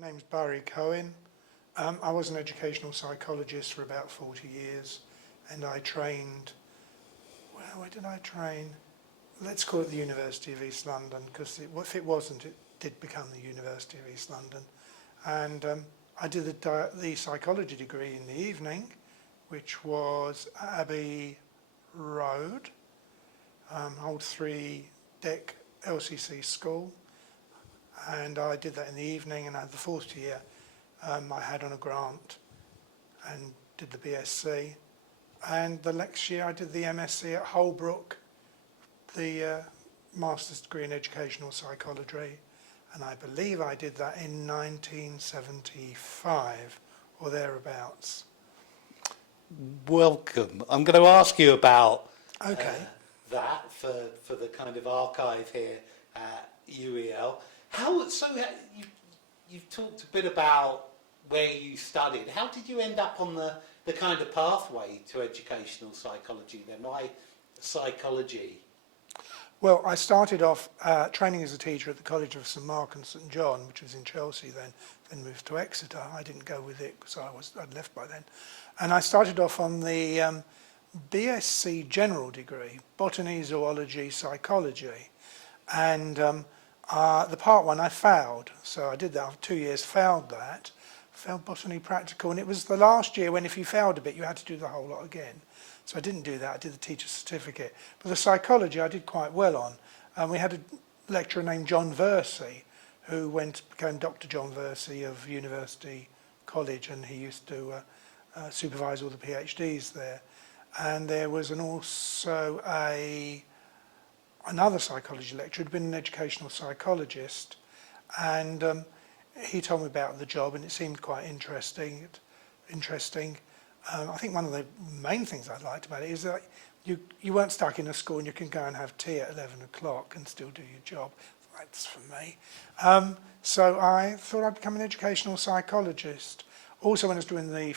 My name's Barry Cohen. I was an educational psychologist for about 40 years, and I trained, well, where did I train? Let's call it the University of East London, because if it wasn't, it did become the University of East London. And I did the psychology degree in the evening, which was Abbey Road, old three-deck LCC school. And I did that in the evening, and I had the fourth year I had on a grant and did the BSc. And the next year I did the MSc at Holbrook, the Master's degree in Educational Psychology, and I believe I did that in 1975 or thereabouts. Welcome. I'm going to ask you about Okay. that for the kind of archive here at UEL. You've talked a bit about where you studied. How did you end up on the kind of pathway to educational psychology then? Why psychology? Well, I started off training as a teacher at the College of St Mark and St John, which was in Chelsea then moved to Exeter. I didn't go with it because I'd left by then. And I started off on the BSc General degree, Botany, Zoology, Psychology. And the part one I failed, so I did that after 2 years, failed Botany Practical, and it was the last year when if you failed a bit you had to do the whole lot again. So I didn't do that, I did the teacher's certificate. But the psychology I did quite well on. We had a lecturer named John Versey, who became Dr. John Versey of University College, and he used to supervise all the PhDs there. And there was also another psychology lecturer who'd been an educational psychologist, and he told me about the job, and it seemed quite interesting. I think one of the main things I liked about it is that you weren't stuck in a school and you can go and have tea at 11 o'clock and still do your job. That's for me. So I thought I'd become an educational psychologist. Also, when I was doing the